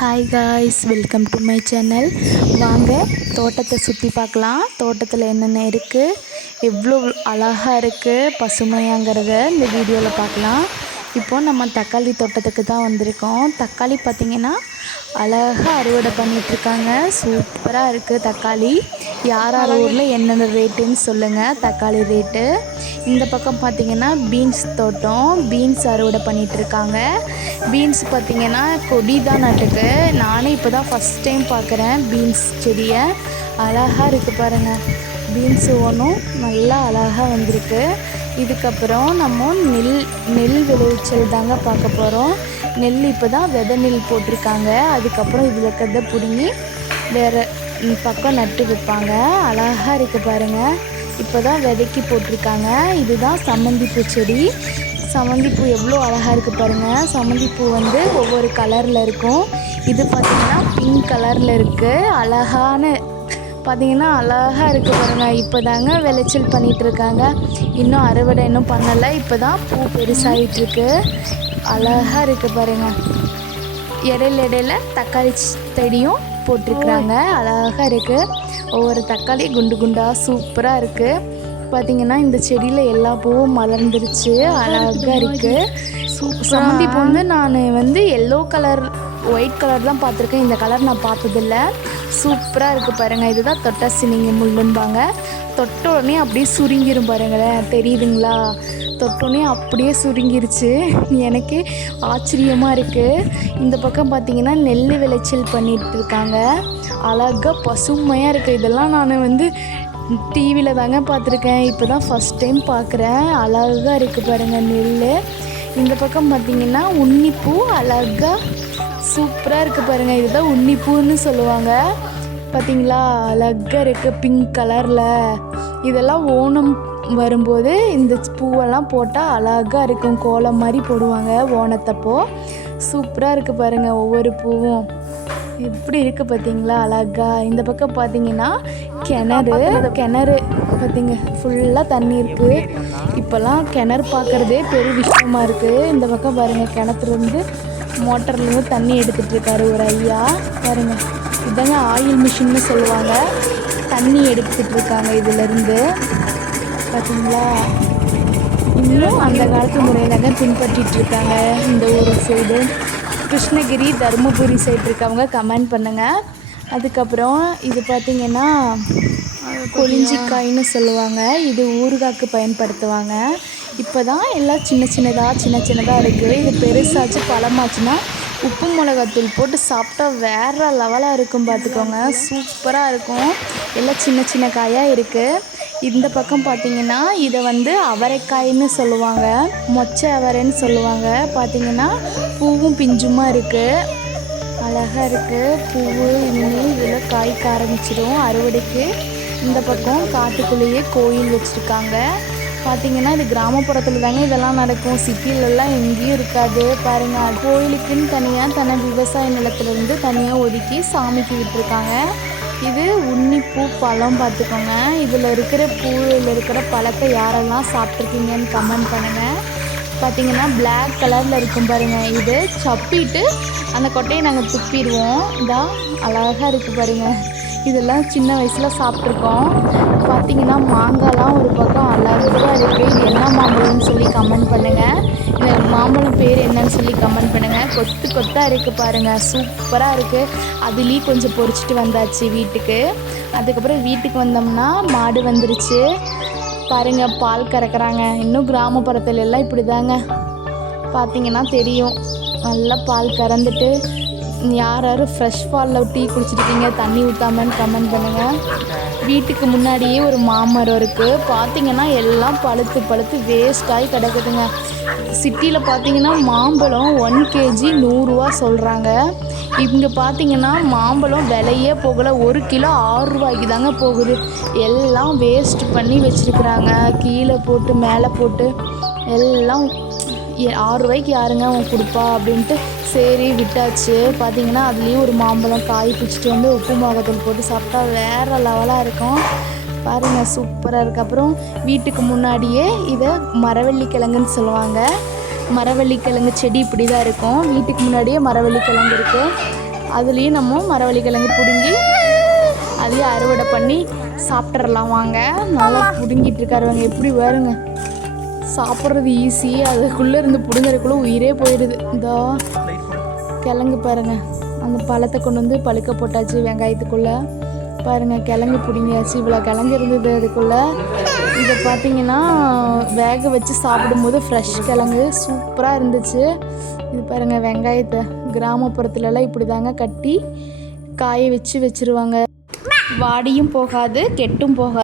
Hi guys, welcome to my channel. வாங்க தோட்டத்தை சுற்றி பார்க்கலாம். தோட்டத்தில் என்னென்ன இருக்குது, எவ்வளோ அழகாக இருக்குது, பசுமையாங்கிறத இந்த வீடியோவில் பார்க்கலாம். இப்போது நம்ம தக்காளி தோட்டத்துக்கு தான் வந்திருக்கோம். தக்காளி பார்த்திங்கன்னா அழகாக அறுவடை பண்ணிகிட்ருக்காங்க. சூப்பராக இருக்குது தக்காளி. யார் ஊரில் என்னென்ன ரேட்டுன்னு சொல்லுங்கள் தக்காளி ரேட்டு. இந்த பக்கம் பார்த்திங்கன்னா பீன்ஸ் தோட்டம், பீன்ஸ் அறுவடை பண்ணிகிட்ருக்காங்க. பீன்ஸ் பார்த்திங்கன்னா கொடி தான் நட்டுக்கு. நானே இப்போ தான் ஃபஸ்ட் டைம் பார்க்குறேன் பீன்ஸ் செடியை. அழகாக இருக்குது பாருங்கள். பீன்ஸ் ஒன்றும் நல்லா அழகாக வந்திருக்கு. இதுக்கப்புறம் நம்ம நெல் விளைச்சல் தாங்க பார்க்க போகிறோம். நெல் இப்போ தான் விதை நெல் போட்டிருக்காங்க. அதுக்கப்புறம் இதில் இருக்கிறத பிடுங்கி வேறு பக்கம் நட்டு வைப்பாங்க. அழகாக இருக்குது பாருங்கள். இப்போ தான் விதைக்கி போட்டிருக்காங்க. இதுதான் சம்மந்திப்பூ செடி. சம்மந்திப்பூ எவ்வளோ அழகாக இருக்குது பாருங்கள். சம்மந்திப்பூ வந்து ஒவ்வொரு கலரில் இருக்கும். இது பார்த்திங்கன்னா பிங்க் கலரில் இருக்குது. பார்த்திங்கன்னா அழகாக இருக்குது பாருங்கள். இப்போ தாங்க விளைச்சல் பண்ணிகிட்ருக்காங்க. இன்னும் அறுவடை இன்னும் பண்ணலை. இப்போ தான் பூ பெருசாகிட்டுருக்கு. அழகாக இருக்குது பாருங்கள். இடையில தக்காளி செடியும் போட்டிருக்குறாங்க. அழகாக இருக்குது. ஒவ்வொரு தக்காளி குண்டு குண்டாக சூப்பராக இருக்குது. பார்த்திங்கன்னா இந்த செடியில் எல்லா பூவும் மலர்ந்துருச்சு. அழகாக இருக்குது. சம்மந்தி பூ நான் எல்லோ கலர், ஒயிட் கலர் தான் பார்த்துருக்கேன். இந்த கலர் நான் பார்த்ததில்ல. சூப்பராக இருக்குது பாருங்கள். இதுதான் தொட்டசினிங்க முள்ளும்பாங்க. தொட்ட உடனே அப்படியே சுருங்கிரும் பாருங்களேன். தெரியுதுங்களா? தொட்டோடனே அப்படியே சுருங்கிருச்சு. எனக்கே ஆச்சரியமாக இருக்குது. இந்த பக்கம் பார்த்திங்கன்னா நெல் விளைச்சல் பண்ணிகிட்ருக்காங்க. அழகாக பசுமையாக இருக்குது. இதெல்லாம் நான் டிவியில் தாங்க பார்த்துருக்கேன். இப்போ தான் ஃபஸ்ட் டைம் பார்க்குறேன். அழகாக இருக்குது பாருங்கள் நெல். இந்த பக்கம் பார்த்திங்கன்னா உன்னிப்பூ அழகாக சூப்பராக இருக்குது பாருங்கள். இதுதான் உன்னிப்பூன்னு சொல்லுவாங்க. பார்த்திங்களா? அழகாக இருக்குது பிங்க் கலரில். இதெல்லாம் ஓணம் வரும்போது இந்த பூவெல்லாம் போட்டால் அழகாக இருக்கும். கோலம் மாதிரி போடுவாங்க ஓணத்தப்போ. சூப்பராக இருக்குது பாருங்கள். ஒவ்வொரு பூவும் எப்படி இருக்குது பார்த்திங்களா அழகா. இந்த பக்கம் பார்த்திங்கன்னா கிணறு பார்த்திங்க ஃபுல்லாக தண்ணி இருக்குது. இப்போல்லாம் கிணறு பார்க்குறதே பெரிய விஷயமா இருக்குது. இந்த பக்கம் பாருங்கள், கிணத்துலேருந்து மோட்டர்லேருந்து தண்ணி எடுத்துகிட்ருக்காரு ஒரு ஐயா. பாருங்கள், இதாங்க ஆயில் மிஷின்னு சொல்லுவாங்க. தண்ணி எடுத்துகிட்ருக்காங்க இதிலேருந்து. பார்த்திங்களா? இன்னும் அந்த காலத்து முறையில் தான் பின்பற்றிகிட்ருக்காங்க இந்த ஊர் சைடு. கிருஷ்ணகிரி, தருமபுரி சைடு இருக்கவங்க கமெண்ட் பண்ணுங்கள். அதுக்கப்புறம் இது பார்த்திங்கன்னா கொளிஞ்சிக்காய்னு சொல்லுவாங்க. இது ஊறுகாய்க்கு பயன்படுத்துவாங்க. இப்போ தான் எல்லாம் சின்ன சின்னதாக இருக்குது. இது பெருசாச்சு பழமாச்சுன்னா உப்பு மிளகாத்தூள் போட்டு சாப்பிட்டா வேறு லெவலாக இருக்கும் பார்த்துக்கோங்க. சூப்பராக இருக்கும். எல்லாம் சின்ன காயாக இருக்குது. இந்த பக்கம் பார்த்திங்கன்னா இதை அவரைக்காய்ன்னு சொல்லுவாங்க. மொச்சை அவரைன்னு சொல்லுவாங்க. பார்த்திங்கன்னா பூவும் பிஞ்சுமா இருக்குது. அழகாக இருக்குது பூவு. இனிமேல் இதில் காய்க்க ஆரம்பிச்சிடும் அறுவடைக்கு. இந்த பக்கம் காட்டுக்குள்ளேயே கோயில் வச்சுருக்காங்க. பார்த்திங்கன்னா இது கிராமப்புறத்தில் தாங்க இதெல்லாம் நடக்கும். சிட்டிலெல்லாம் எங்கேயும் இருக்காது. பாருங்கள், கோயிலுக்குன்னு தனியாக விவசாய நிலத்துலேருந்து தனியாக ஒதுக்கி சாமிக்கு விட்டுருக்காங்க. இது உன்னிப்பூ பழம் பார்த்துக்கோங்க. இதில் இருக்கிற பூவில் இருக்கிற பழத்தை யாரெல்லாம் சாப்பிட்ருக்கீங்கன்னு கமெண்ட் பண்ணுங்கள். பார்த்திங்கன்னா பிளாக் கலரில் இருக்கும் பாருங்கள். இது சப்பிட்டு அந்த கொட்டையை நாங்கள் துப்பிடுவோம். இதான் அழகாக இருக்குது பாருங்கள். இதெல்லாம் சின்ன வயசில் சாப்பிட்ருக்கோம். பார்த்திங்கன்னா மாங்காய்லாம் ஒரு பக்கம் அழகாக இருக்குது. இது என்ன மாம்பழம்னு சொல்லி கமெண்ட் பண்ணுங்கள். இந்த மாம்பழம் பேர் என்னன்னு சொல்லி கமெண்ட் பண்ணுங்கள். கொத்தாக இருக்குது பாருங்கள். சூப்பராக இருக்குது. அதுலேயும் கொஞ்சம் பொறிச்சிட்டு வந்தாச்சு வீட்டுக்கு. அதுக்கப்புறம் வீட்டுக்கு வந்தோம்னா மாடு வந்துருச்சு பாருங்கள். பால் கறக்குறாங்க. இன்னும் கிராமப்புறத்துல எல்லாம் இப்படி தாங்க. பார்த்திங்கன்னா தெரியும். நல்லா பால் கறந்துட்டு யார் ஃப்ரெஷ் பாலில் டீ குடிச்சிருக்கீங்க தண்ணி ஊற்றாமன்னு கமெண்ட் பண்ணுங்கள். வீட்டுக்கு முன்னாடியே ஒரு மாமரம் இருக்குது. பார்த்திங்கன்னா எல்லாம் பழுத்து வேஸ்டாகி கிடக்குதுங்க. சிட்டியில் பார்த்திங்கன்னா மாம்பழம் 1 kg 100 ரூபா சொல்கிறாங்க. இங்கே பார்த்திங்கன்னா மாம்பழம் விலையே போகலை. 1 கிலோ 6 ரூபாய்க்கு தாங்க போகுது. எல்லாம் வேஸ்ட் பண்ணி வச்சுருக்குறாங்க. கீழே போட்டு மேலே போட்டு எல்லாம் 6 ரூபாய்க்கு யாருங்க அவன் கொடுப்பா அப்படின்ட்டு சரி விட்டாச்சு. பார்த்திங்கன்னா அதுலேயும் ஒரு மாம்பழம் காய் பிடிச்சிட்டு உப்பு மிளகாத்தூள் போட்டு சாப்பிட்டா வேறு லெவலாக இருக்கும். பாருங்கள், சூப்பராக இருக்குது. அப்புறம் வீட்டுக்கு முன்னாடியே இதை மரவள்ளிக்கிழங்குன்னு சொல்லுவாங்க. மரவள்ளிக்கிழங்கு செடி இப்படி தான் இருக்கும். வீட்டுக்கு முன்னாடியே மரவள்ளிக்கிழங்கு இருக்குது. அதுலேயும் நம்ம மரவள்ளி கிழங்கு பிடுங்கி அதையும் அறுவடை பண்ணி சாப்பிட்றலாம் வாங்க. நல்லா பிடுங்கிட்டு இருக்காருவாங்க. எப்படி பாருங்க, சாப்பிட்றது ஈஸி, அதுக்குள்ளே இருந்து பிடுங்கிறதுக்குள்ளே உயிரே போயிடுது. இதோ கிழங்கு பாருங்கள், அந்த பழத்தை கொண்டு வந்து பழுக்க போட்டாச்சு வெங்காயத்துக்குள்ளே. பாருங்கள், கிழங்கு பிடுங்கியாச்சு. இவ்வளோ கிழங்கு இருந்தது அதுக்குள்ளே. இதை பார்த்தீங்கன்னா வேக வச்சு சாப்பிடும்போது ஃப்ரெஷ் கிழங்கு சூப்பராக இருந்துச்சு. இது பாருங்கள், வெங்காயத்தை கிராமப்புறத்துலலாம் இப்படி தாங்க கட்டி காய வச்சு வச்சுருவாங்க. வாடியும் போகாது, கெட்டும் போகாது.